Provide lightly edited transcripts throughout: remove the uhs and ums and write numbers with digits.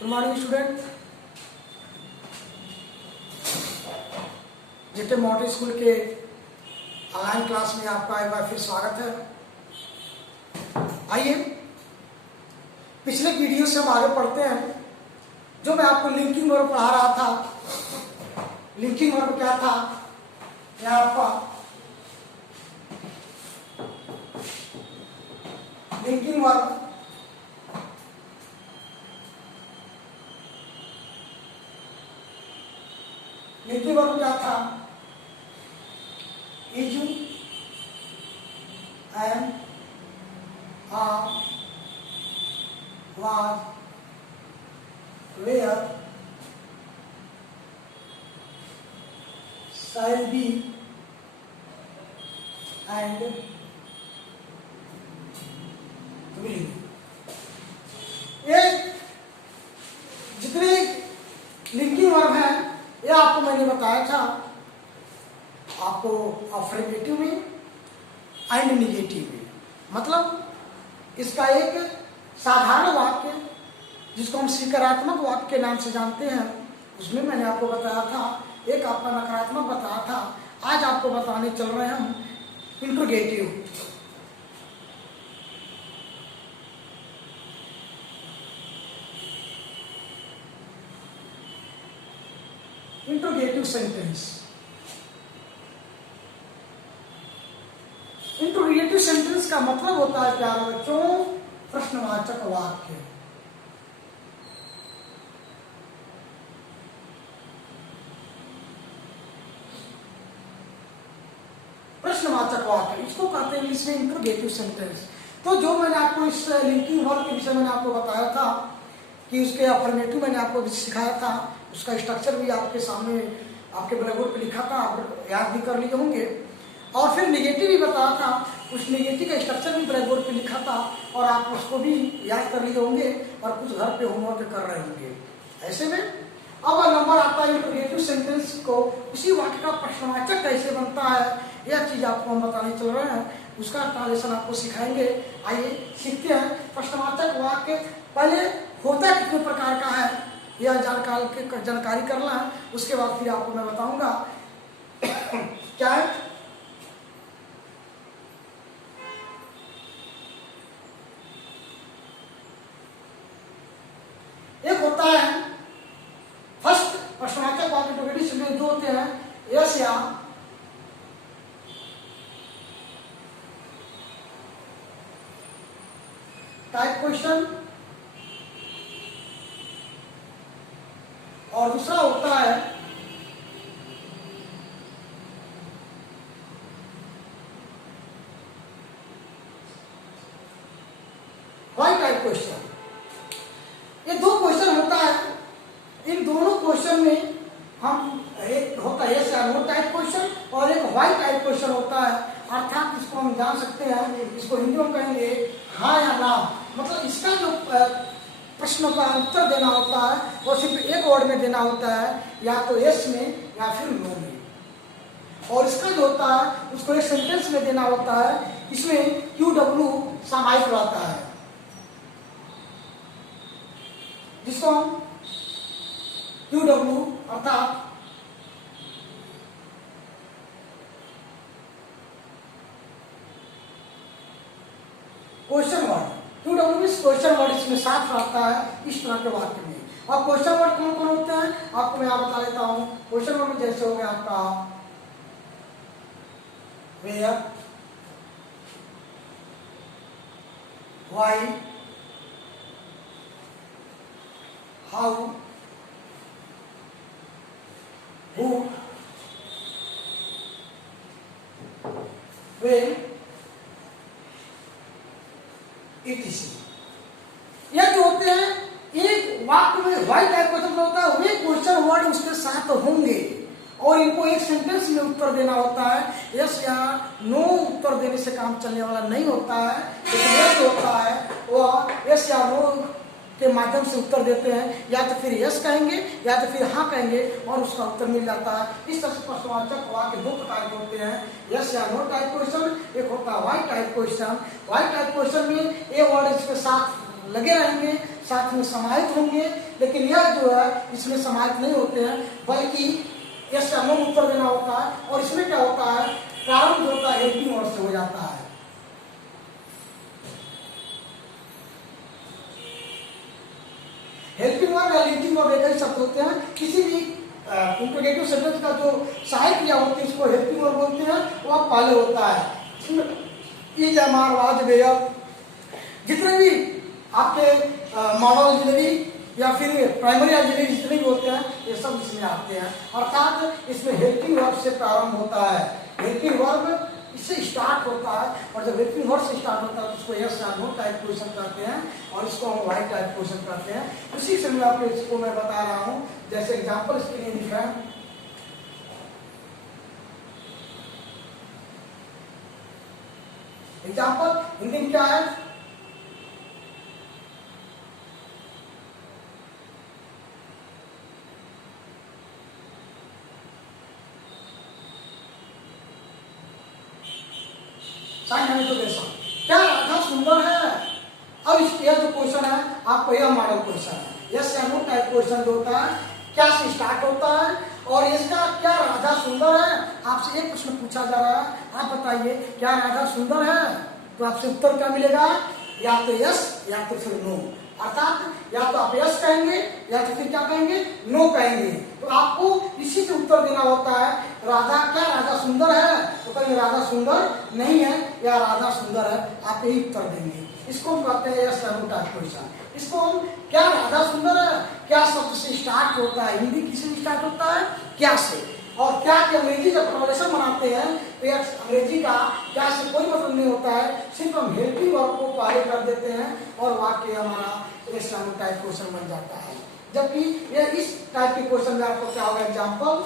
Good morning student. जितने model school के online class में आपका एक बार फिर स्वागत है। आइए पिछले वीडियो से हम आगे पढ़ते हैं। जो मैं आपको लिंकिंग वर्ब पढ़ा रहा था, लिंकिंग वर्ब क्या था? यह आपका लिंकिंग वर्ब लिंकिंग वर्ब क्या था? Is and are was, where, shall be and will। ये जितने लिंकिंग वर्ब हैं ये आपको मैंने बताया था, आपको अफर्मेटिव में एंड निगेटिव में। मतलब इसका एक साधारण वाक्य जिसको हम सकारात्मक वाक्य के नाम से जानते हैं, उसमें मैंने आपको बताया था। एक आपका नकारात्मक बताया था। आज आपको बताने चल रहे हैं हम interrogative. Interrogative sentence. Interrogative sentence का मतलब होता है प्यारे बच्चों, प्रश्नवाचक वाक्य। प्रश्नवाचक वाक्य इसको कहते हैं इंग्लिश में इंट्रोगेटिव सेंटेंस। तो जो मैंने आपको इस लिंकिंग वर्ब के विषय में आपको बताया था कि उसके अफर्मेटिव मैंने आपको सिखाया था, उसका स्ट्रक्चर भी आपके सामने आपके ब्लैक बोर्ड पे लिखा था, आप याद भी कर लिए होंगे। और फिर निगेटिव भी बताया था, उस निगेटिव का स्ट्रक्चर भी ब्लैक बोर्ड पे लिखा था और आप उसको भी याद कर लिए होंगे और कुछ घर पे होमवर्क कर रहे होंगे। ऐसे में अब नंबर आता है इंट्रोगेटिव सेंटेंस को, उसी वाक्य का प्रश्नवाचक कैसे बनता है, यह चीज आपको हम बताने चल रहे हैं। उसका ट्रांसलेशन आपको सिखाएंगे। आइए सीखते हैं। प्रश्नवाचक वाक्य पहले होता कितने प्रकार का है यह जानकारी करना है, उसके बाद फिर आपको मैं बताऊंगा क्या है। एक होता है फर्स्ट प्रश्नवाचक वाक्य, इंट्रोगेटिव सेंटेंस दो होते हैं, यस या टाइप क्वेश्चन, और दूसरा होता है व्हाई टाइप क्वेश्चन। ये दो क्वेश्चन होता है। इन दोनों क्वेश्चन में हम एक होता है यस या नो टाइप क्वेश्चन और एक व्हाई टाइप क्वेश्चन होता है। अर्थात इसको हम जान सकते हैं, इसको हिंदी में कहेंगे हाँ या ना। मतलब इसका जो प्रश्न का उत्तर देना होता है वो सिर्फ एक वर्ड में देना होता है, या तो यस में या फिर नो में। और इसका जो होता है उसको एक सेंटेंस में देना होता है। इसमें QW सामायिक रहता है, जिसको हम QW अर्थात question word, QW means question word इसमें साथ रहता है इस तरह के वाक्य में। और क्वेश्चन वर्ड कौन कौन होते हैं आपको मैं यहाँ बता देता हूँ। क्वेश्चन वर्ड में जैसे हो गया आपका where, why, how, who, when, etc। यह जो होते हैं एक वाक्य में व्हाई टाइप क्वेश्चन होता है, वे क्वेश्चन वर्ड उसके साथ होंगे और इनको एक सेंटेंस में उत्तर देना होता है। यस या नो उत्तर देने से काम चलने वाला नहीं होता है। लेकिन यह जो होता है वह यस या नो के माध्यम से उत्तर देते हैं, या तो फिर यस कहेंगे या तो फिर हाँ कहेंगे और उसका उत्तर मिल जाता है। इस तरह से प्रश्नवाचक वाक्य दो प्रकार के होते हैं, यस या नो टाइप क्वेश्चन, एक होता है why type question. Why type question में ए वर्ड इसके साथ लगे रहेंगे, साथ में समाहित होंगे। लेकिन यह जो है इसमें समाहित नहीं होते हैं, बल्कि यस या नो उत्तर देना होता है। और इसमें क्या होता है, प्रारंभ जो होता है हेल्पिंग वर्ड से हो जाता है। हेल्पिंग वर्ड या लिंकिंग वर्ड एक ही शब्द होते हैं। किसी भी इंट्रोगेटिव सेंटेंस का जो सहायक क्रिया होती है उसको हेल्पिंग वर्ड बोलते हैं, वो पहले होता है। इज, एम, वाज, वेयर, जितने भी आपके मॉडल इंजीनियरिंग या फिर प्राइमरी इंजीनियरिंग जितने भी होते हैं ये सब इसमें आते हैं। अर्थात इसमें हेल्पिंग वर्ब से प्रारंभ होता है। हेल्पिंग वर्ब इससे स्टार्ट होता है, और जब हेल्पिंग वर्ब से स्टार्ट होता है तो उसको यस या नो टाइप क्वेश्चन कहते हैं, और इसको हम वाई टाइप क्वेश्चन कहते हैं। उसी से मैं आपको इसको मैं बता रहा हूँ। जैसे एग्जाम्पल इसके लिए लिखा है, एग्जाम्पल हिंदी में क्या है, क्या राधा सुंदर है। अब यह जो क्वेश्चन है आपको यह मॉडल क्वेश्चन है। यस या नो टाइप क्वेश्चन जो होता है क्या से स्टार्ट होता है, और इसका क्या राधा सुंदर है। आपसे एक प्रश्न पूछा जा रहा है, आप बताइए क्या राधा सुंदर है, तो आपसे उत्तर क्या मिलेगा, या तो यस या तो फिर नो। अर्थात या तो आप यस कहेंगे या तो फिर क्या कहेंगे, नो कहेंगे। तो आपको इसी से उत्तर देना होता है। राधा, क्या राधा सुंदर है, तो कहेंगे राधा सुंदर नहीं है या राधा सुंदर है, आप यही उत्तर देंगे। इसको हम कहते हैं यस या नो टाइप क्वेश्चन। इसको हम क्या राधा सुंदर है, क्या शब्द से स्टार्ट होता है, हिंदी किसी से स्टार्ट होता है, क्या से। और क्या की अंग्रेजी जब प्रोनाउंसिएशन बनाते हैं तो यह अंग्रेजी का क्या से कोई मतलब नहीं होता है, सिर्फ हम हेल्पिंग वर्ब को पहले कर देते हैं और वाक्य हमारा यस या नो टाइप क्वेश्चन बन जाता है। जबकि यह इस टाइप के क्वेश्चन में आपको क्या होगा, एग्जाम्पल,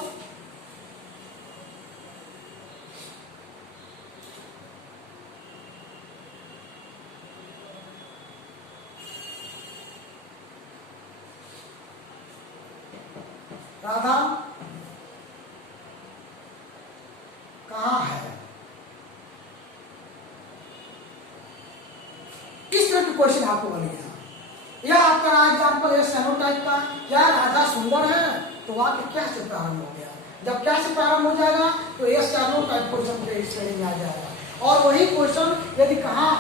राधा कहाँ है, इस तरह के क्वेश्चन आपको बनेगा। यह आपका एग्जाम्पल यस या नो टाइप का। क्या राधा सुंदर है, तो वाक्य क्या से प्रारंभ हो गया। जब क्या से प्रारंभ हो जाएगा तो यस या नो टाइप क्वेश्चन के श्रेणी में आ जाएगा। और वही क्वेश्चन यदि कहाँ,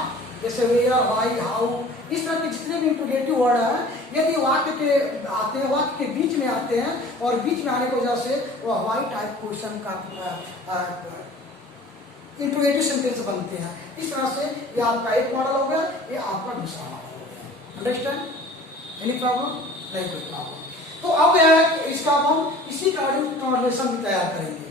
जैसे वेयर, व्हाई, हाउ, इस तरह के जितने भी इंट्रोगेटिव वर्ड है, यदि वाक्य के आते हैं, वाक्य के बीच में आते हैं, और बीच में आने की वजह से वह व्हाई टाइप क्वेश्चन का इंट्रोगेटिव सेंटेंस बनते हैं। इस तरह से ये आपका एक मॉडल हो गया, ये आपका दूसरा मॉडल हो गया। अंडरस्टैंड? Any problem? नहीं कोई प्रॉब्लम। तो अब इसका हम इसी का ट्रांसलेशन भी तैयार करेंगे।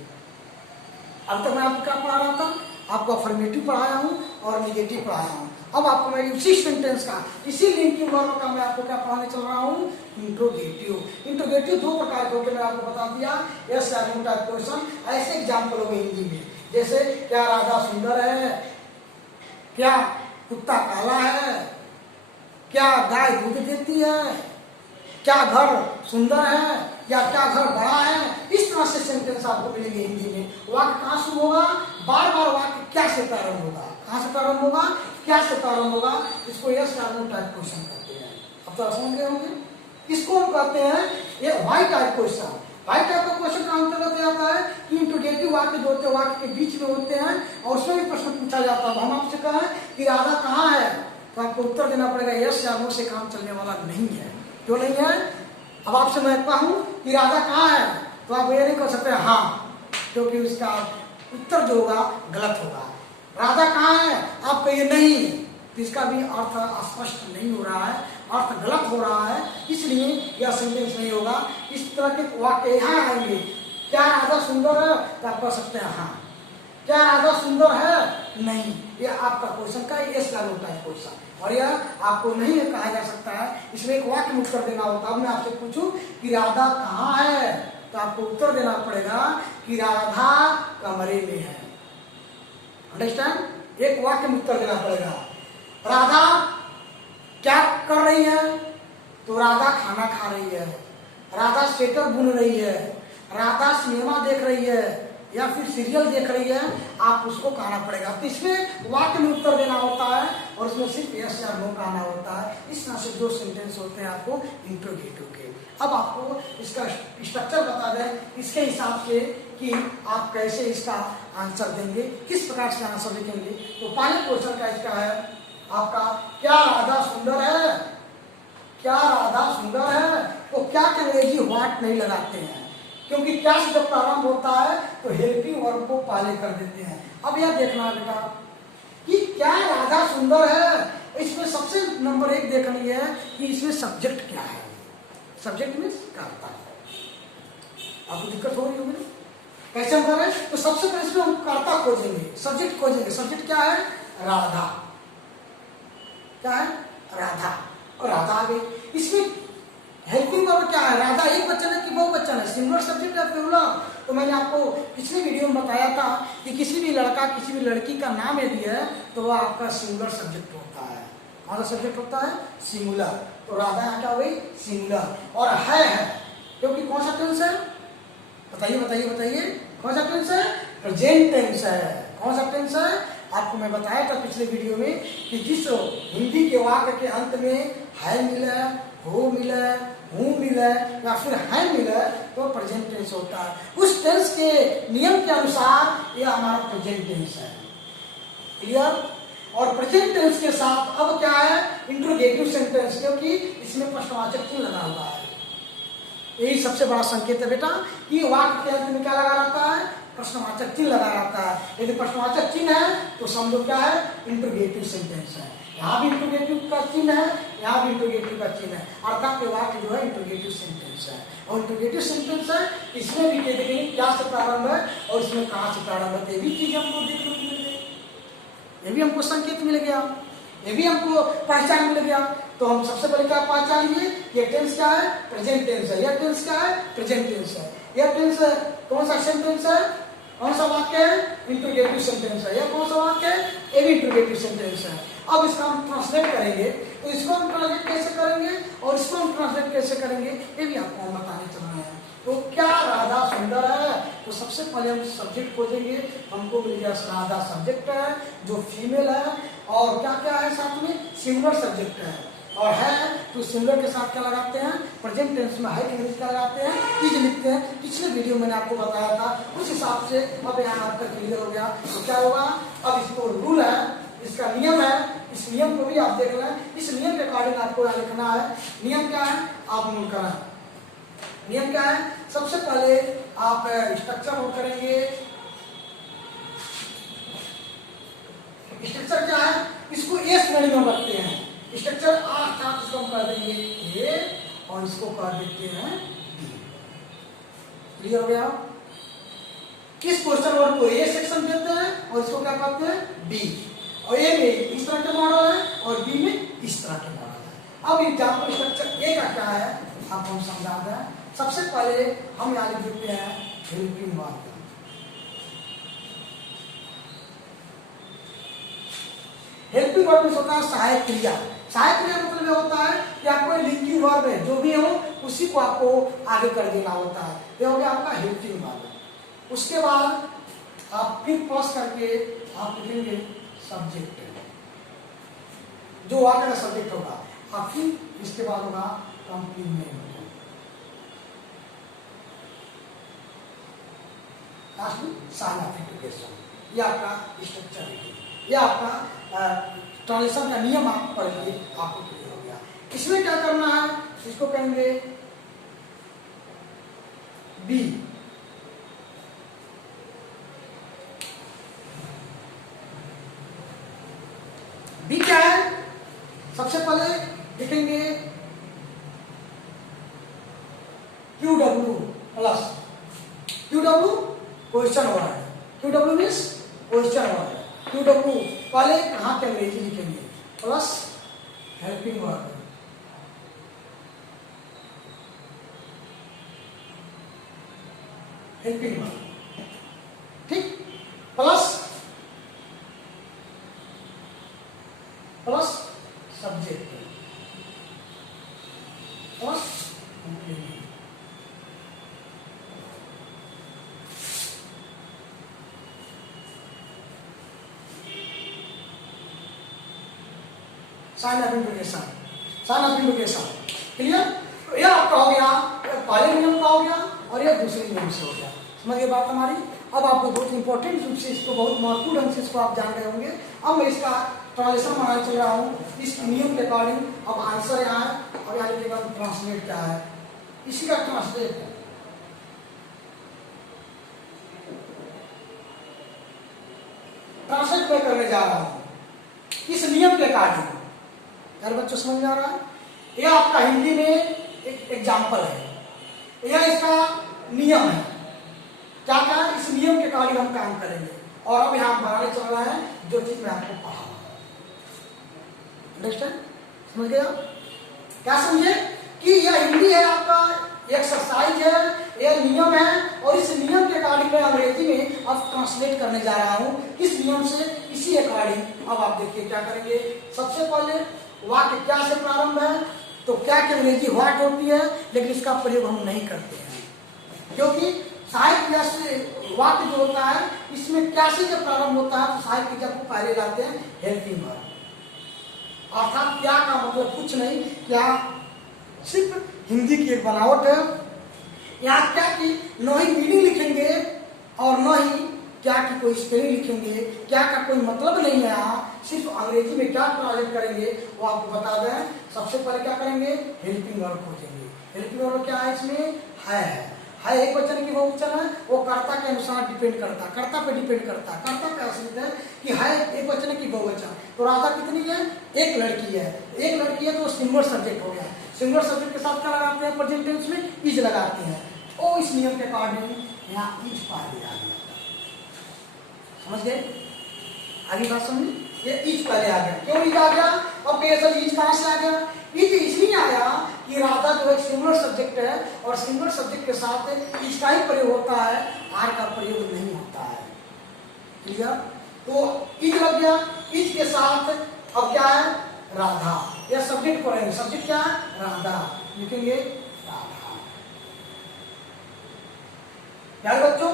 अब तक मैं आपको क्या पढ़ा रहा था, आपको अफर्मेटिव पढ़ाया हूँ और निगेटिव पढ़ाया हूँ। अब आपको मैं उसी सेंटेंस का, इसी लिंकिंग वर्ब का मैं आपको क्या पढ़ाने चल रहा हूँ, इंट्रोगेटिव। इंट्रोगेटिव दो प्रकार के होते हैं, मैं आपको बता दिया, यस या नो टाइप क्वेश्चन। ऐसे एग्जाम्पल हो गए हिंदी में, जैसे क्या राधा सुंदर है, क्या कुत्ता काला है, क्या गाय दूध देती है, क्या घर सुंदर है, या क्या घर बड़ा है। इस तरह से सेंटेंस आपको मिलेंगे हिंदी में। वाक्य कहाँ शुरू होगा, बार बार वाक्य क्या से प्रारंभ होगा, कहाँ से प्रारंभ होगा, क्या से प्रारंभ होगा। इसको यस या नो टाइप क्वेश्चन कहते हैं। अब तो समझ गए होंगे। इसको हम कहते हैं ये why type question. Why type का क्वेश्चन का अंतर्गत आता है कि इंट्रोगेटिव वाक्य जो होते हैं वाक्य के बीच में होते हैं, और उसमें भी प्रश्न पूछा जाता है। हम आपसे कहें कि राधा कहाँ है, तो आपको उत्तर देना पड़ेगा यस या नो से काम चलने वाला नहीं है। क्यों नहीं है? अब आपसे मैं कहूं कि राधा कहाँ है, तो आप ये नहीं कर सकते हाँ, क्योंकि उसका उत्तर जो होगा गलत होगा। राधा कहाँ है, आप कहिए नहीं, तो इसका भी अर्थ स्पष्ट नहीं हो रहा है, अर्थ गलत हो रहा है, इसलिए यह सेंटेंस नहीं होगा। इस तरह के वाक्य यहाँ आएंगे, क्या राधा सुंदर है, तो आप कह सकते हैं हाँ। क्या राधा सुंदर है, नहीं। यह आपका क्वेश्चन का यस या नो टाइप क्वेश्चन, और यह आपको नहीं कहा जा सकता है, इसमें एक वाक्य में उत्तर देना होता है। अब मैं आपसे पूछूं कि राधा कहाँ है, तो आपको उत्तर देना पड़ेगा कि राधा कमरे में है। अंडरस्टैंड? एक वाक्य में उत्तर देना पड़ेगा। राधा क्या कर रही है, तो राधा खाना खा रही है। राधा स्वेटर बुन रही है। राधा सिनेमा देख रही है, या फिर सीरियल देख रही है, आप उसको कहना पड़ेगा। तो इसमें वाक्य में उत्तर देना होता है और उसमें सिर्फ यस या नो कहना होता है। इस तरह से 2 सेंटेंस होते हैं आपको इंट्रोगेटिव के। अब आपको इसका स्ट्रक्चर बता दें इसके हिसाब से कि आप कैसे इसका आंसर देंगे, किस प्रकार से आंसर लिखेंगे। तो पहले क्वेश्चन का इसका है आपका, क्या राधा सुंदर है? क्या राधा सुंदर है? तो क्या के अंग्रेजी व्हाट नहीं लगाते हैं, क्योंकि क्या से जब प्रारंभ होता है तो हेल्पिंग वर्ब को पहले कर देते हैं। अब यह देखना बेटा कि क्या राधा सुंदर है। इसमें सबसे नंबर 1 देखनी है कि इसमें सब्जेक्ट क्या है। सब्जेक्ट मीन्स कर्ता। आपको दिक्कत हो रही होगी कैसे हम करें? तो सबसे पहले इसमें हम कर्ता खोजेंगे, सब्जेक्ट खोजेंगे। सब्जेक्ट क्या है? राधा। क्या है? राधा। और राधा आ गई। इसमें हेल्पिंग वर्ब क्या है? राधा एक वचन है कि बहुवचन है, सिंगुलर सब्जेक्ट है प्लूरल? तो मैंने आपको पिछले वीडियो में बताया था कि किसी भी लड़का किसी भी लड़की का नाम यदि है तो वह आपका सिंगुलर सब्जेक्ट होता है। कौन सा सब्जेक्ट होता है? सिंगुलर। तो राधा यहाँ क्या हो गई? सिंगुलर। और है क्योंकि कौन सा टेंस है? बताइए बताइए बताइए, कौन सा टेंस है? प्रेजेंट टेंस है। कौन सा टेंस है? आपको मैं बताया था पिछले वीडियो में कि जिस हिंदी के वाक्य के अंत में है मिला, हो मिला, हूँ मिला या फिर है मिला तो प्रेजेंट टेंस होता है। उस टेंस के नियम के अनुसार यह हमारा प्रेजेंट टेंस है। क्लियर? और प्रेजेंट टेंस के साथ अब क्या है? इंट्रोगेटिव सेंटेंस, क्योंकि इसमें प्रश्नवाचक चिन्ह लगा हुआ है। यही सबसे बड़ा संकेत है बेटा कि वाक्य के अंत में क्या लगा रहता है? प्रश्नवाचक चिन्ह लगा रहता है। यदि प्रश्नवाचक चिन्ह है तो समझो क्या है? इंट्रोगेटिव सेंटेंस है। यहाँ भी इंट्रोगेटिव का चिन्ह है, यहाँ भी इंट्रोगेटिव का चिन्ह है, अर्थात के वाक्य जो है इंट्रोगेटिव सेंटेंस है। और इंट्रोगेटिव सेंटेंस है, इसमें भी कह देंगे क्या से प्रारंभ है और इसमें कहाँ से प्रारंभ है। ये भी चीज हमको देखने को मिल गई, ये भी हमको संकेत मिल गया, ये भी हमको पहचान मिल गया। तो हम सबसे पहले क्या पहचान लिए? ये टेंस क्या है? प्रेजेंट टेंस है। यह टेंस क्या है? प्रेजेंट टेंस है। यह टेंस कौन सा सेंटेंस है? कौन सा वाक्य है? इंट्रोगेटिव सेंटेंस है। यह कौन सा वाक्य है? ये भी इंट्रोगेटिव सेंटेंस है। अब इसका हम ट्रांसलेट करेंगे, तो इसको हम ट्रांसलेट कैसे करेंगे और इसको हम ट्रांसलेट कैसे करेंगे ये भी आपको हम बताने चल रहे हैं। तो क्या राधा सुंदर है? तो सबसे पहले हम सब्जेक्ट खोजेंगे, हमको मिल गया राधा सब्जेक्ट है जो फीमेल है, और क्या क्या है साथ में? सिंगुलर सब्जेक्ट है। और है तो सिंगुलर के साथ क्या लगाते हैं? प्रेजेंट टेंस में है इंग्लिश क्या लगाते हैं? इज लिखते हैं। पिछले वीडियो मैंने आपको बताया था, उस हिसाब से अब यहाँ आपका क्लियर हो गया। तो क्या होगा? अब इसको रूल है, इसका नियम है, इस नियम को भी आप देख लें। इस नियम के अकॉर्डिंग आपको यहाँ लिखना है। नियम क्या है? आप नोट करें। नियम क्या है? सबसे पहले आप स्ट्रक्चर नोट करेंगे। स्ट्रक्चर क्या है? इसको ए श्रेणी में रखते हैं। स्ट्रक्चर साथ इसको हम कर देंगे ए और इसको कर देते हैं बी। क्लियर हो गया? किस क्वेश्चन वर्ड को ए सेक्शन देते हैं और इसको क्या कहते हैं? बी। और ए में इस तरह के मॉडल है और बी में इस तरह के मॉडल है। अब एग्जाम्पल स्ट्रक्चर ए का क्या है आपको हम समझा दें। सबसे पहले हम यहाँ लिख देते हैं हेल्पिंग वर्ब। हेल्पिंग वर्ब में होता है सहायक क्रिया। सहायक क्रिया मतलब ये होता है कि आपको लिंकिंग वर्ब है जो भी हो उसी को आपको आगे कर देना होता है। ये हो गया आपका हेल्पिंग वर्ब। उसके बाद आप फिर प्लस करके आप लिखेंगे सब्जेक्ट, जो वाक्य का सब्जेक्ट होगा। आप फिर इसके बाद होगा कंप्लीमेंट। साइंटिफिकेशन। ये आपका स्ट्रक्चर है, ये आपका ट्रांसलेशन का नियम आप पढ़िए, आपको क्लियर हो गया। इसमें क्या करना है? इसको कहेंगे बी। बी क्या है? सबसे पहले लिखेंगे QW plus QW question word है। QW मीन्स क्वेश्चन वर्ड है। QW पहले कहाँ के अंग्रेजी लिखेंगे plus helping word, helping word, ठीक, plus subject plus complement. Sign of interrogation, sign of interrogation. Clear? तो यह आपका हो गया पहले नियम का हो गया और यह दूसरे नियम से हो गया। समझ गए बात हमारी? अब आपको बहुत इंपॉर्टेंट रूप से इसको बहुत महत्वपूर्ण ढंग से इसको आप जान रहे होंगे। अब मैं इसका ट्रांसलेशन बनाने चल रहा हूँ इस नियम के अकॉर्डिंग। अब आंसर यहाँ है, अब यहाँ लिखेगा ट्रांसलेट क्या है, इसी का ट्रांसलेट है। ट्रांसलेट मैं करने जा रहा हूँ इस नियम के अकॉर्डिंग। यार बच्चों समझ में आ रहा है? यह आपका हिंदी में एक एग्जाम्पल है, यह इसका नियम है। क्या क्या इस नियम के अकॉर्डिंग हम काम करेंगे और अब यहाँ बनाने चल रहा है जो चीज मैं आपको पढ़ा। अंडरस्टैंड? समझ गया? क्या समझे कि यह हिंदी है आपका एक्सरसाइज है, यह नियम है और इस नियम के अकॉर्डिंग मैं अंग्रेजी में अब ट्रांसलेट करने जा रहा हूँ इस नियम से, इसी अकॉर्डिंग। अब आप देखिए क्या करेंगे। सबसे पहले वाक्य क्या से प्रारंभ है, तो क्या की अंग्रेजी व्हाट होती है, लेकिन इसका प्रयोग हम नहीं करते हैं क्योंकि सहायक क्रिया से वाक्य जो होता है इसमें क्या से जब प्रारंभ होता है तो सहायक क्रिया को पहले लाते हैं हेल्पिंग वर्ब। अर्थात क्या का मतलब कुछ नहीं, क्या सिर्फ हिंदी की एक बनावट है। यहाँ क्या की न ही मीनिंग लिखेंगे और न ही क्या की कोई स्पेलिंग लिखेंगे, क्या का कोई मतलब नहीं है। यहाँ सिर्फ अंग्रेजी में क्या ट्रांसलेट करेंगे वो आपको बता दें। सबसे पहले क्या करेंगे, हेल्पिंग वर्ब खोजेंगे। हेल्पिंग वर्ब क्या है, इसमें है एक वचन की बहुवचन है, वो कर्ता के अनुसार डिपेंड करता, कर्ता पे डिपेंड करता। कर्ता पे आश्रित है कि है एक वचन की बहुवचन। तो राधा कितनी है, एक लड़की है, एक लड़की है तो सिंगुलर सब्जेक्ट हो गया। सिंगुलर सब्जेक्ट के साथ क्या लगाते हैं, प्रेजेंट टेंस में इज लगाते हैं। ओ इस नियम के अकॉर्डिंग यहाँ इज पहले आ गया। समझ गए? आगे बात समझिए, ये इज पहले आ गया। क्यों इज आ गया? अब इज कहां से आ गया? इज इसलिए आया कि राधा जो एक सिंगुलर सब्जेक्ट है और सिंगुलर सब्जेक्ट के साथ इज का ही प्रयोग होता है, आर का प्रयोग नहीं होता है। क्लियर? तो इज लग गया, इज के साथ अब क्या है, राधा। यह सब्जेक्ट पढ़ेंगे, सब्जेक्ट क्या है, राधा, लिखेंगे राधा। यार बच्चों,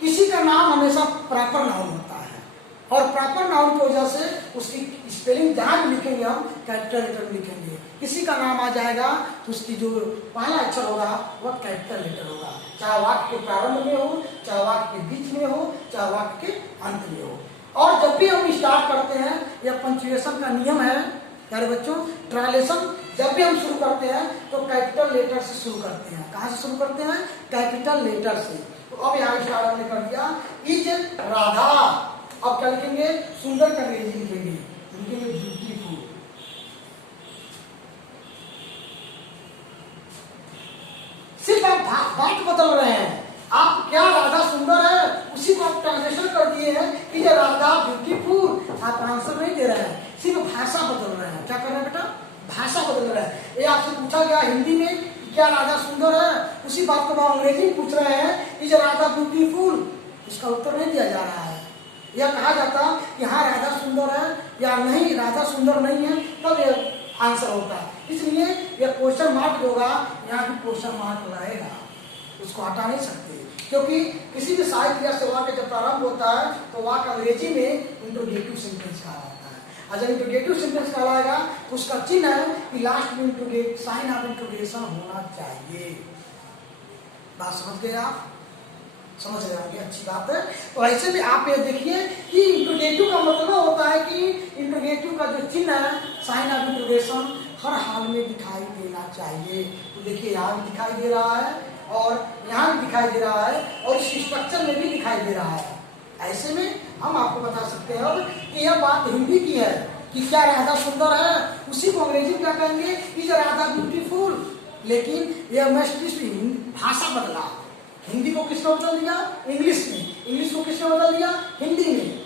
किसी का नाम हमेशा प्रॉपर नाउन होता है और प्रॉपर नाउन की वजह से उसकी स्पेलिंग जहां भी लिखेंगे हम कैपिटल लेटर लिखेंगे। किसी का नाम आ जाएगा तो उसकी जो पहला अक्षर होगा वह कैपिटल लेटर होगा, चाहे वाक्य के प्रारंभ में हो, चाहे वाक्य के बीच में हो, चाहे वाक्य के अंत में हो। और जब भी हम स्टार्ट करते हैं, यह पंक्चुएशन का नियम है यार बच्चों। ट्रांसलेशन जब भी हम शुरू करते हैं तो कैपिटल लेटर से शुरू करते हैं। कहां से शुरू करते हैं, कैपिटल लेटर से। तो अब यहाँ स्टार्ट हमने कर दिया इज राधा। अब क्या लिखेंगे, सुंदर का अंग्रेजी लिखेंगे, लिखेंगे ब्यूटीफुल। सिर्फ आप बात बदल रहे हैं, आप क्या राधा सुंदर है उसी को आप ट्रांसलेशन कर दिए हैं कि ये राधा ब्यूटीफुल। आप आंसर नहीं दे रहे हैं, सिर्फ भाषा बदल रहे हैं। क्या कर रहे हैं बेटा, भाषा बदल रहे हैं। ये आपसे पूछा गया हिंदी में क्या राधा सुंदर है, उसी बात को आप अंग्रेजी में पूछ रहे हैं इज राधा ब्यूटीफुल। इसका उत्तर नहीं दिया जा रहा है। यह कहा जाता कि हाँ राधा सुंदर है या नहीं, राधा सुंदर नहीं है, तब यह आंसर होता है। इसलिए यह क्वेश्चन मार्क होगा, यहाँ भी क्वेश्चन मार्क रहेगा, उसको हटा नहीं सकते। क्योंकि किसी भी सहायक क्रिया से वाक्य जब प्रारंभ होता है तो वाक्य अंग्रेजी में इंट्रोगेटिव सेंटेंस कहलाता है। और जब इंट्रोगेटिव सेंटेंस कहलाएगा तो उसका चिन्ह है कि लास्ट में साइन ऑफ इंट्रोगेशन होना चाहिए। बात समझ गए आप? समझ रहे होंगे, अच्छी बात है। तो ऐसे में आप ये देखिए कि इंट्रोगेटिव का मतलब होता है कि इंट्रोगेटिव का जो चिन्ह है साइन ऑफ इंट्रोगेशन हर हाल में दिखाई देना चाहिए। तो देखिए यहाँ भी दिखाई दे रहा है और यहाँ भी दिखाई दे रहा है और इस स्ट्रक्चर में भी दिखाई दे रहा है। ऐसे में हम आपको बता सकते हैं अब कि यह बात हिंदी की है कि क्या राधा सुंदर है, उसी को अंग्रेजी में क्या कहेंगे, इज राधा ब्यूटीफुल। लेकिन यह भाषा बदला, हिंदी को किसने बदल दिया, इंग्लिश में, इंग्लिश को किसने बदल दिया, हिंदी में।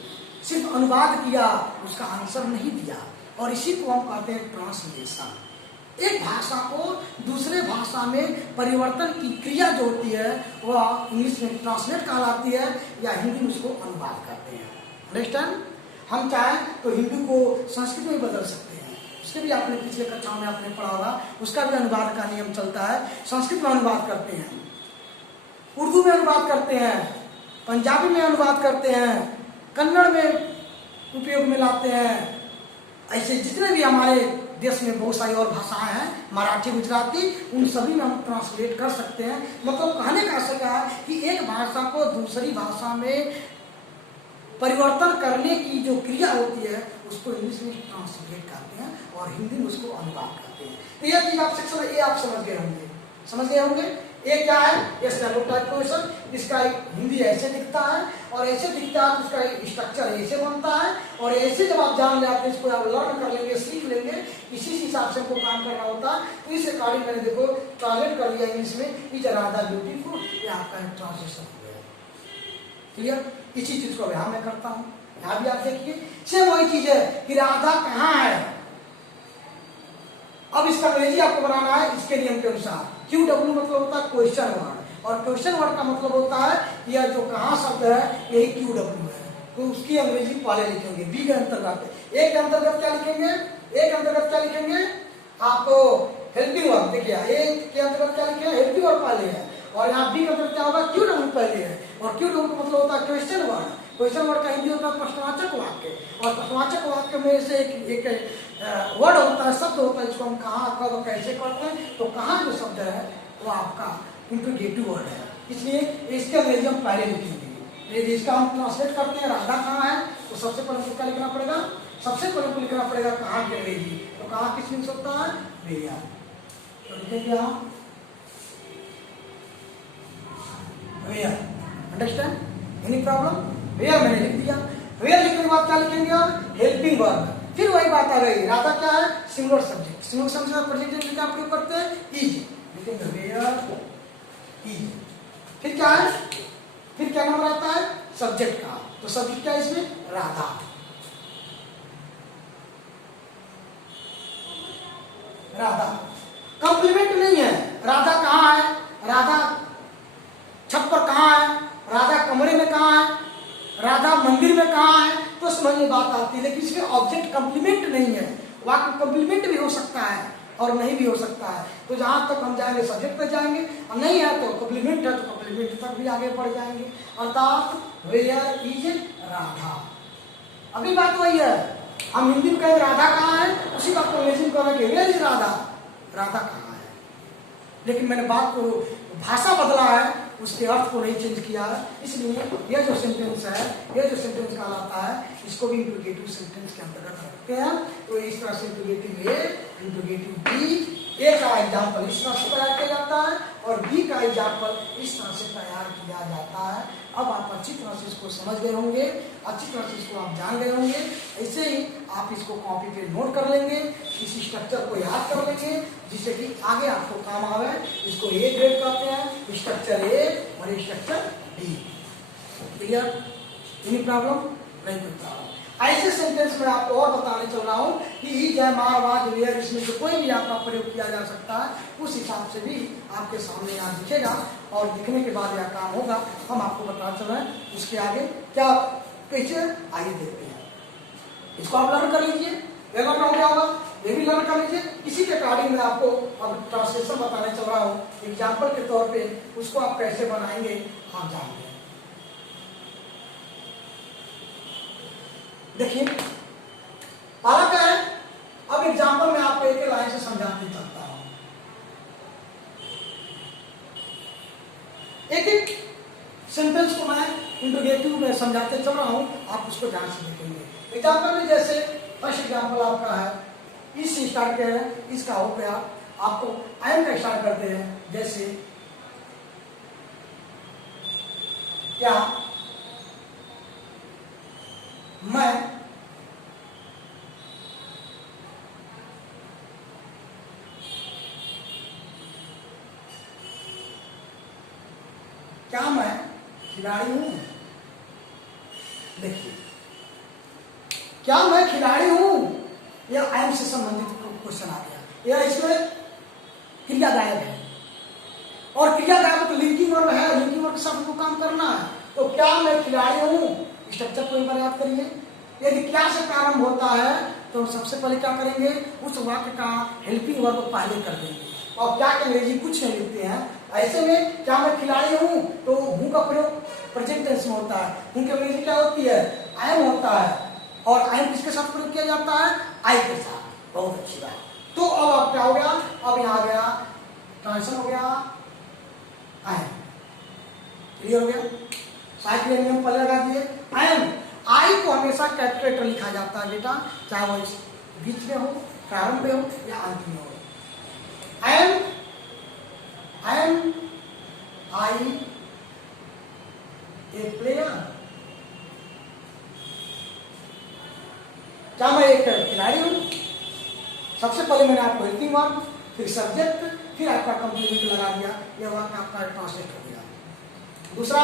सिर्फ अनुवाद किया, उसका आंसर नहीं दिया। और इसी को हम कहते हैं ट्रांसलेशन। एक भाषा को दूसरे भाषा में परिवर्तन की क्रिया जो होती है वह इंग्लिश में ट्रांसलेट कहलाती है या हिंदी में उसको अनुवाद करते हैं। अंडरस्टैंड? हम चाहें तो हिंदी को संस्कृत में बदल सकते हैं, उसके भी आपने पिछले कक्षा में आपने पढ़ा होगा, उसका भी अनुवाद का नियम चलता है। संस्कृत में अनुवाद करते हैं, उर्दू में अनुवाद करते हैं, पंजाबी में अनुवाद करते हैं, कन्नड़ में उपयोग में लाते हैं, ऐसे जितने भी हमारे देश में बहुत सारी और भाषाएं हैं, मराठी, गुजराती, उन सभी में हम ट्रांसलेट कर सकते हैं। मतलब कहने का आशय क्या है कि एक भाषा को दूसरी भाषा में परिवर्तन करने की जो क्रिया होती है उसको इंग्लिश में ट्रांसलेट करते हैं और हिंदी में उसको अनुवाद करते हैं। तो यह चीज आप सेक्शन ए आप समझ गए होंगे, समझ गए होंगे। ये क्या है? ये स्टेरियोटाइप क्वेश्चन, इसका हिंदी ऐसे दिखता है और ऐसे दिखता है, उसका स्ट्रक्चर ऐसे बनता है और ऐसे जब आप जान जाते हैं, इसको आप लर्न कर लेंगे, सीख लेंगे, इसी हिसाब से हमको काम करना होता है। तो इस अकॉर्डिंग मैंने देखो ट्रांसलेट कर लिया इंग्लिश में, इज राधा ब्यूटीफुल, ये आपका ट्रांसलेशन हो गया। क्लियर? इसी चीज को यहाँ मैं करता हूँ। यहाँ भी आप देखिए सेम वही चीज है कि राधा कहाँ है। अब इसका अंग्रेजी आपको बनाना है इसके नियम के अनुसार। QW मतलब होता है क्वेश्चन वर्ड, और क्वेश्चन वर्ड का मतलब होता है यह जो कहाँ शब्द है यही QW है। तो उसकी अंग्रेजी पहले लिखेंगे बी के अंतर्गत। ए के अंतर्गत क्या लिखेंगे? ए के अंतर्गत क्या लिखेंगे? आपको हेल्पिंग वर्ब, देखिए ए के अंतर्गत क्या लिखेंगे? हेल्पिंग वर्ब पहले है, और यहाँ बी के अंतर्गत क्या होगा? QW पहले है। और QW का मतलब होता है क्वेश्चन वर्ड। क्वेश्चन वर्ड का हिंदी होता है प्रश्नवाचक वाक्य, और प्रश्नवाचक वाक्य में से एक वर्ड होता है, शब्द होता है, इसको हम कहाँ कब कैसे करते हैं। तो कहाँ जो शब्द है वो आपका इंट्रोगेटिव वर्ड है, इसलिए इसके अंग्रेजी हम पहले लिखेंगे। इसका हम ट्रांसलेट करते हैं राधा कहाँ है, तो सबसे पहले हमको क्या लिखना पड़ेगा? सबसे पहले हमको लिखना पड़ेगा कहाँ की अंग्रेजी। तो कहाँ किस मीन्स होता है? वेयर। तो लिखेंगे हम where. Understand? Any problem? Where मैंने लिख दिया। वेयर लिखने के बाद क्या लिखेंगे हम? Helping verb. फिर वही बात आ गई, राधा क्या है? Singular subject. सिंगुलर सब्जेक्ट का प्रेजेंट क्या प्रयोग करते हैं? इज। लिखेंगे वेयर इज। फिर क्या है? फिर क्या नंबर आता है? सब्जेक्ट का। तो सब्जेक्ट क्या है इसमें? राधा। राधा कंप्लीमेंट नहीं है। राधा कहाँ है? राधा छत पर कहाँ है? राधा कमरे में कहाँ है? राधा मंदिर में कहाँ है? तो समझ में बात आती है। लेकिन इसमें ऑब्जेक्ट कंप्लीमेंट नहीं है। वाक्य कंप्लीमेंट भी हो सकता है और नहीं भी हो सकता है। तो जहां तक हम जाएंगे सब्जेक्ट पे जाएंगे, और नहीं है तो कंप्लीमेंट है तो कंप्लीमेंट तक भी आगे बढ़ जाएंगे। अर्थात वेयर इज राधा। अभी बात वही है, हम हिंदी में कहेंगे राधा कहाँ है, उसी बात को अंग्रेजी में कहेंगे वेयर इज राधा। राधा कहाँ है? लेकिन मैंने बात को भाषा बदला है, उसके अर्थ को नहीं चेंज किया है। इसलिए यह जो सेंटेंस है, यह जो सेंटेंस कहलाता है, इसको भी इंट्रोगेटिव सेंटेंस के अंतर्गत रखते हैं। तो इस तरह से इंट्रोगेटिव ए, इंट्रोगेटिव बी, ए का एग्जाम्पल इस तरह से तैयार किया जाता है और बी का एग्जाम्पल इस तरह से तैयार किया जाता है। अब आप अच्छी तरह से इसको समझ गए होंगे, अच्छी तरह से इसको आप जान गए होंगे। ऐसे ही आप इसको कॉपी पे नोट कर लेंगे, इस स्ट्रक्चर को याद कर लेंगे, जिससे कि आगे आपको काम आवे। इसको ए ग्रेड कहते हैं, स्ट्रक्चर ए और structure D. Clear? Any problem? नहीं कोई प्रॉब्लम। ऐसे सेंटेंस में आपको और बताने चल रहा हूं कि ही, जय, मार, वाज, वेयर, इसमें से कोई भी आपका प्रयोग किया जा सकता है। उस हिसाब से भी आपके सामने यहाँ दिखेगा और दिखने के बाद यह काम होगा। हम आपको बता चल रहे हैं उसके आगे क्या कैसे, आइए देखते हैं। इसको आप लर्न कर लीजिए, वेलकम हो गया होगा, ये भी लर्न कर लीजिए। इसी के अकॉर्डिंग मैं आपको अब ट्रांसलेशन बताने चल रहा हूँ एग्जाम्पल के तौर पे। उसको आप कैसे बनाएंगे आप जानते हैं। देखिए पहला क्या है, अब एग्जाम्पल में आपको एक लाइन से समझाते चलता हूं। एक एक सेंटेंस को मैं इंट्रोगेटिव में समझाते चल रहा हूं, आप उसको ध्यान से देखेंगे। एग्जाम्पल में जैसे फर्स्ट एग्जाम्पल आपका है, इस स्टार्ट कर रहे हैं, इसका हो गया। आपको आई का स्टार्ट करते हैं, जैसे क्या मैं खिलाड़ी हूं? देखिए, क्या मैं खिलाड़ी हूं? यह आई एम से संबंधित क्वेश्चन आ गया। यह इसमें क्रिया गायब है, और क्रिया गायब तो लिंकिंग वर्ब है, लिंकिंग वर्ब के साथ हमको काम करना है। तो क्या मैं खिलाड़ी हूं, स्ट्रक्चर को एक बार याद करिए। यदि क्या से प्रारंभ होता है तो सबसे पहले क्या करेंगे, उस वाक्य का हेल्पिंग वर्ब पहले कर देंगे। और क्या के अंग्रेजी कुछ नहीं लिखते हैं। ऐसे में क्या मैं खिलाड़ी हूं, तो हूं का प्रयोग प्रेजेंट टेंस में होता है। हूं की अंग्रेजी क्या होती है, आई एम होता है। और आई एम किसके साथ प्रयोग किया जाता है, आई के साथ। बहुत अच्छी बात। तो अब क्या हो गया, अब यहाँ आ गया ट्रांजिशन हो गया एम। क्लियर हो गया। साइक्लिक नियम पहले लगा दिए। एम आई को हमेशा कैपिटल लेटर लिखा जाता है बेटा, चाहे वो इस बीच में हो, प्रारंभ में हो या अंत में हो। एम आई ए प्लेयर, क्या मैं एक खिलाड़ी हूं? सबसे पहले मैंने आपको हेल्पिंग वर्ब, फिर सब्जेक्ट, फिर आपका कंप्लीमेंट लगा दिया, ये वाक्य आपका ट्रांसलेट हो गया। दूसरा,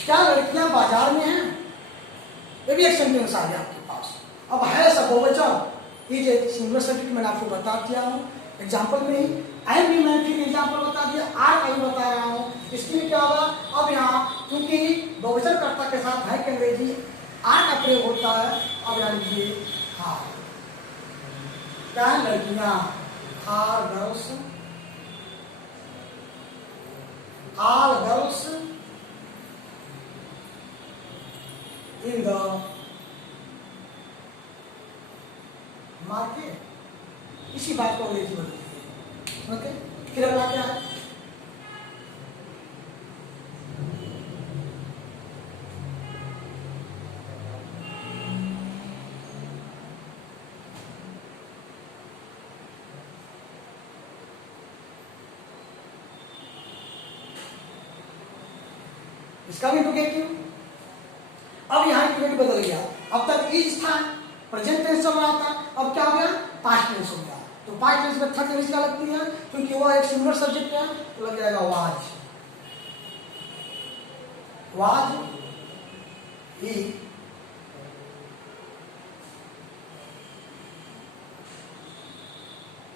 क्या लड़कियां बाजार में हैं? ये भी एक सेंटेंस आ गया आपके पास। अब है सब बहुवचन, ये जो सिंगुलर सब्जेक्ट मैंने आपको बता दिया हूं एग्जांपल में ही। एम भी मैं फिर एग्जांपल बता दिया, आर का भी बता रहा हूं। इसके लिए क्या होगा, अब यहाँ क्योंकि बहुवचन कर्ता के साथ है कि अंग्रेजी आर का प्रयोग होता है। अब यहाँ लिखिए हाँ, क्या है लड़कियां, are girls, are girls in the market। इसी बात को अंग्रेजी में लिखिए। ओके, फिर अगला क्या है, इसका भी इंडिकेटिव। अब यहाँ इंडिकेटिव बदल गया, अब तक इज था, प्रेजेंट टेंस चल रहा था, अब क्या हो गया, पास्ट टेंस हो गया। तो पास्ट टेंस में थर्ड टेंस क्या लगती है, क्योंकि वह एक सिंगुलर सब्जेक्ट है, तो लग जाएगा was, was he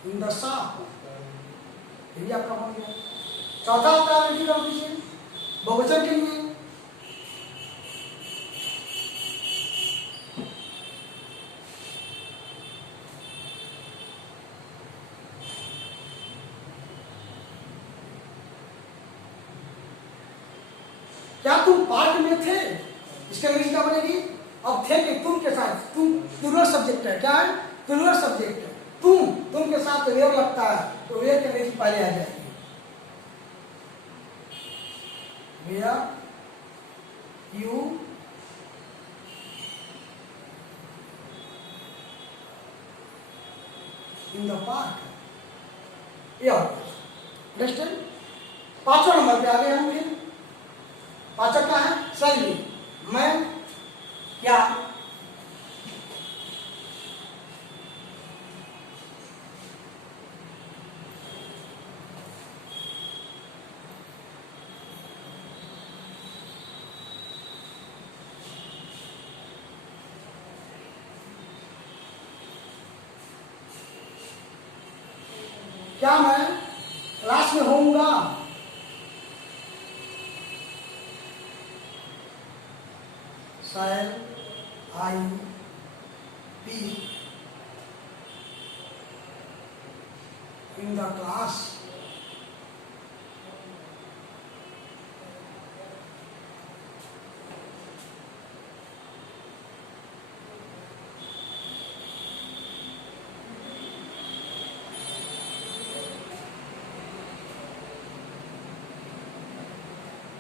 in the shop, ये भी आपका बन गया। चौथा आपका रेडी कर दीजिए बहुवचन के लिए, क्या तुम पार्क में थे? इसका अंग्रेजी क्या बनेगी, अब थे कि तुम के साथ, तुम प्लूरल सब्जेक्ट है, क्या है प्लूरल सब्जेक्ट है, तुम के साथ वेयर लगता है, तो वेयर की अंग्रेजी पहले आ जाएगी, where you in the park. ये अंडरस्टैंड। पांचवा नंबर पे आ गए हम फिर। पांचवा क्या है, सही मैं क्या, क्या मैं क्लास में होऊंगा, shall I be in the class?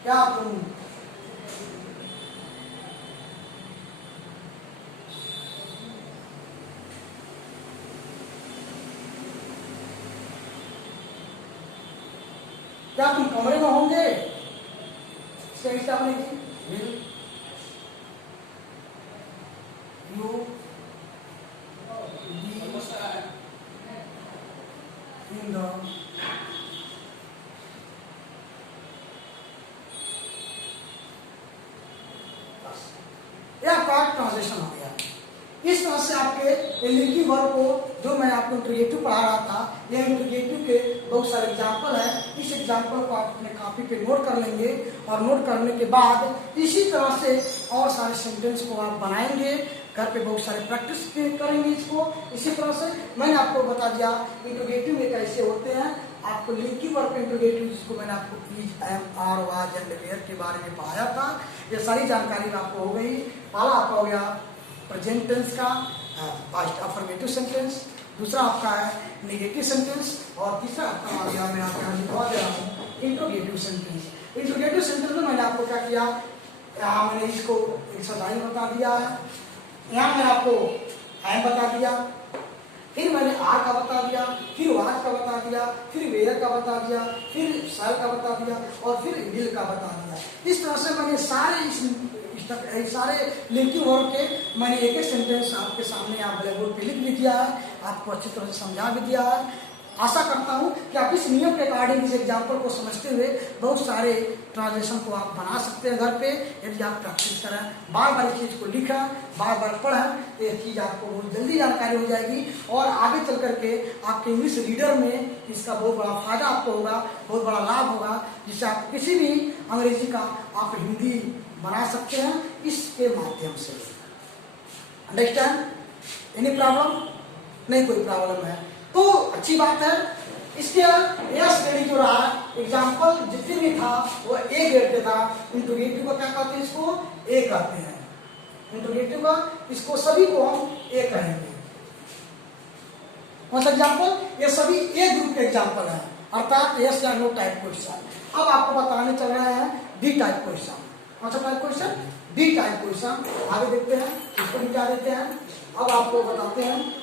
क्या तुम कमरे में होंगे? इसका क्या बनेगी, will you be in the translation हो गया। इस तरह से आपके लिंकिंग वर्ब को, जो मैं आपको इंट्रोगेटिव पढ़ा रहा था, यह इंट्रोगेटिव के बहुत सारे एग्जाम्पल है। इस एग्जाम्पल को आप अपने कॉपी पे नोट कर लेंगे और नोट करने के बाद इसी तरह से और सारे सेंटेंस को आप बनाएंगे, घर पे बहुत सारे प्रैक्टिस करेंगे इसको। इसी तरह से मैंने आपको बता दिया इंट्रोगेटिव में कैसे होते हैं। आपको लिंकिंग वर्ब इंट्रोगेटिव, जिसको मैंने आपको is, am, are, was and where के बारे में पढ़ाया था, ये सारी जानकारी आपको हो गई। पहला आपका हो गया प्रेजेंट टेंस का पास्ट अफर्मेटिव सेंटेंस, दूसरा आपका है नेगेटिव सेंटेंस और तीसरा आपका आ गया, मैं आपको यहाँ लिखवा दे रहा हूँ, इंट्रोगेटिव सेंटेंस। इंट्रोगेटिव सेंटेंस में मैंने आपको क्या किया, यहाँ मैंने इसको एक्सरसाइज बता दिया है, यहाँ मैंने आपको एम बता दिया, फिर मैंने आर का बता दिया, फिर वाज का बता दिया, फिर वेयर का बता दिया, फिर शैल का बता दिया और फिर विल का बता दिया। इस तरह से मैंने सारे लिंकिंग वर्ब के मैंने एक एक सेंटेंस आपके सामने आप ब्लैक बोर्ड पे लिख भी दिया है, आपको अच्छी तरह से समझा भी दिया है। आशा करता हूं कि आप इस नियम के अकॉर्डिंग इस एग्जाम्पल को समझते हुए बहुत सारे ट्रांसलेशन को आप बना सकते हैं घर पे, यदि आप प्रैक्टिस करें, बार बार इस चीज़ को लिखें, बार बार पढ़ें, तो ये चीज़ आपको बहुत जल्दी जानकारी हो जाएगी और आगे चल करके आपके इंग्लिश रीडर में इसका बहुत बड़ा फायदा आपको होगा, बहुत बड़ा लाभ होगा, जिससे आप किसी भी अंग्रेजी का आप हिंदी बना सकते हैं इसके माध्यम से। अंडरस्टैंड? Any problem? नहीं कोई प्रॉब्लम है तो अच्छी बात है। इसके यस रेडी जो रहा एग्जाम्पल जितने भी था वो ए ग्रेड के था। इंट्रोगेटिव को क्या कहते हैं, इसको ए कहते हैं। इंट्रोगेटिव का इसको सभी को हम ए कहेंगे। कौन सा एग्जाम्पल? ये सभी ए ग्रुप के एग्जाम्पल है, अर्थात यस या नो टाइप क्वेश्चन। अब आपको बताने चल रहे हैं डी टाइप क्वेश्चन। कौन सा type question? D type question. आगे देखते हैं, इसको मिटा देते हैं। अब आपको बताते हैं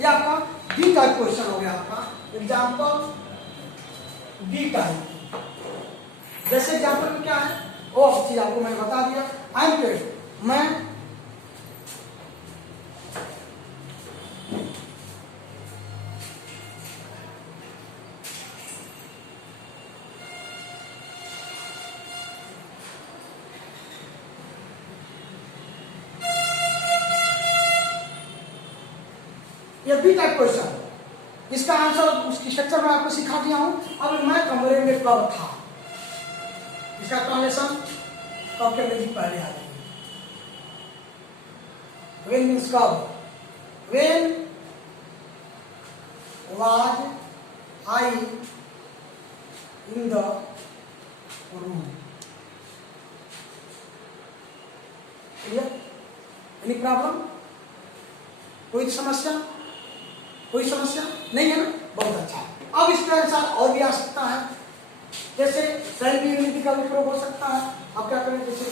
ये आपका डी टाइप क्वेश्चन हो गया। आपका एग्जाम्पल डी टाइप, जैसे एग्जाम्पल में क्या है वो चीज आपको मैंने बता दिया। आई एम पेड, मैं ये बी टाइप क्वेश्चन, इसका आंसर उसकी स्ट्रक्चर मैं आपको सिखा दिया हूं। अब मैं कमरे में कब था, इसका ट्रांसलेशन कब के अंग्रेजी पहले आ जाएगी। व्हेन मीन्स कब, when was I in the room. Clear? Any problem? कोई समस्या? कोई समस्या नहीं है ना? बहुत अच्छा। अब इसके अनुसार और भी आ सकता है, जैसे शैल भी यूनिटी का उपयोग हो सकता है। अब क्या करें, जैसे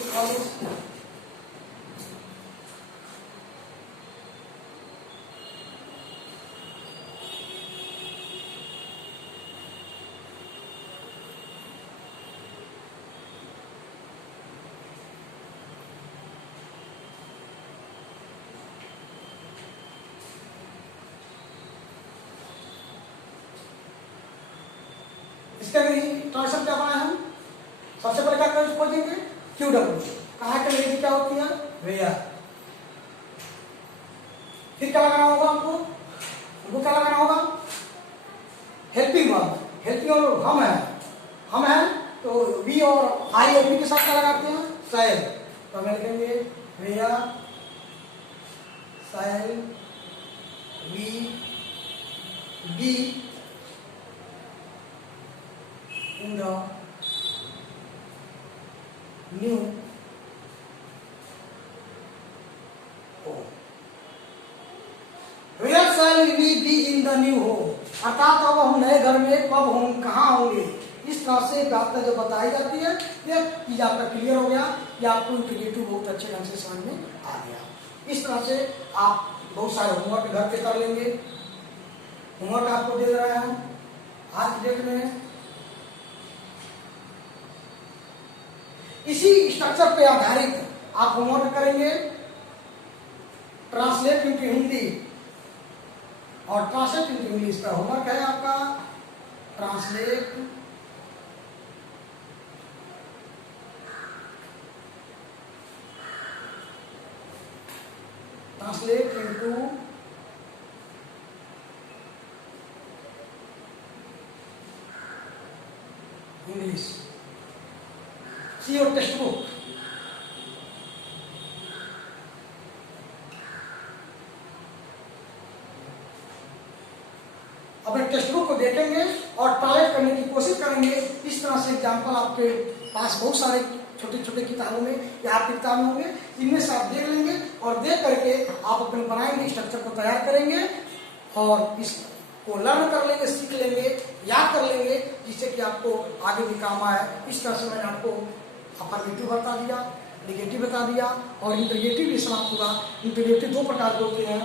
इसका ट्रांसलेशन क्या बनाए हम, सबसे पहले क्या करें, खोजेंगे क्यू डब्ल्यू। कहाँ के अंग्रेजी क्या होती है, वेयर। फिर क्या लगाना होगा हमको क्या लगाना होगा, हेल्पिंग वर्ब। हेल्पिंग वर्ब हम है तो वी और आई और बी के साथ क्या लगाते हैं, शैल। तो हमें लिखेंगे where shall we be in the new home. Where shall we be in the new home? अर्थात अब हम नए घर में कब हम कहाँ होंगे। इस तरह से बातें जो बताई जाती है, ये चीज आपका क्लियर हो गया कि आपको इंट्रोगेटिव बहुत अच्छे ढंग से समझ में आ गया। इस तरह से आप बहुत सारे होमवर्क घर पे कर लेंगे। होमवर्क आपको दे रहे हैं आज की डेट में। इसी स्ट्रक्चर पे आधारित आप होमवर्क करेंगे, ट्रांसलेट इनटू हिंदी और ट्रांसलेट इनटू इंग्लिश का होमवर्क है आपका। Translate translate into English. See your text book. अपने टेक्स्ट बुक को देखेंगे और ट्राई करने की कोशिश करेंगे। इस तरह से एग्जाम्पल आपके पास बहुत सारे छोटे छोटे किताबों में या आपकी किताब में होंगे, इनमें से आप देख लेंगे और देख करके आप अपने बनाएंगे, स्ट्रक्चर को तैयार करेंगे और इसको लर्न कर लेंगे, सीख लेंगे, याद कर लेंगे, जिससे कि आपको आगे भी काम आए। इस तरह से मैंने आपको अफर्मेटिव बता दिया, नेगेटिव बता दिया और इंटरगेटिव भी समाप्त हुआ। इंटरगेटिव दो प्रकार के होते हैं,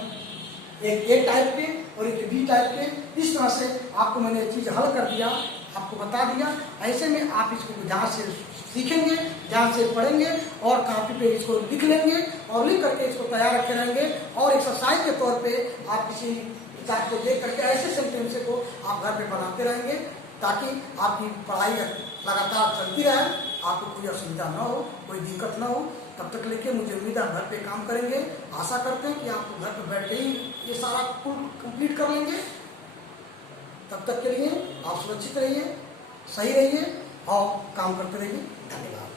एक ए टाइप के और एक बी टाइप के। इस तरह से आपको मैंने चीज हल कर दिया, आपको बता दिया। ऐसे में आप इसको ध्यान से सीखेंगे, ध्यान से पढ़ेंगे और कॉपी पे इसको लिख लेंगे और लिख करके इसको तैयार रखे रहेंगे। और एक्सरसाइज के तौर पे आप किसी किताब को देख करके ऐसे सेंटेंस को आप घर पे बनाते रहेंगे, ताकि आपकी पढ़ाई लगातार चलती रहे, आपको कोई असुविधा न हो, कोई दिक्कत न हो। तब तक लेके मुझे उम्मीद है घर पे काम करेंगे। आशा करते हैं कि आप घर पे बैठ के ही ये सारा कंप्लीट कर लेंगे। तब तक के लिए आप सुरक्षित रहिए, सही रहिए और काम करते रहिए। धन्यवाद।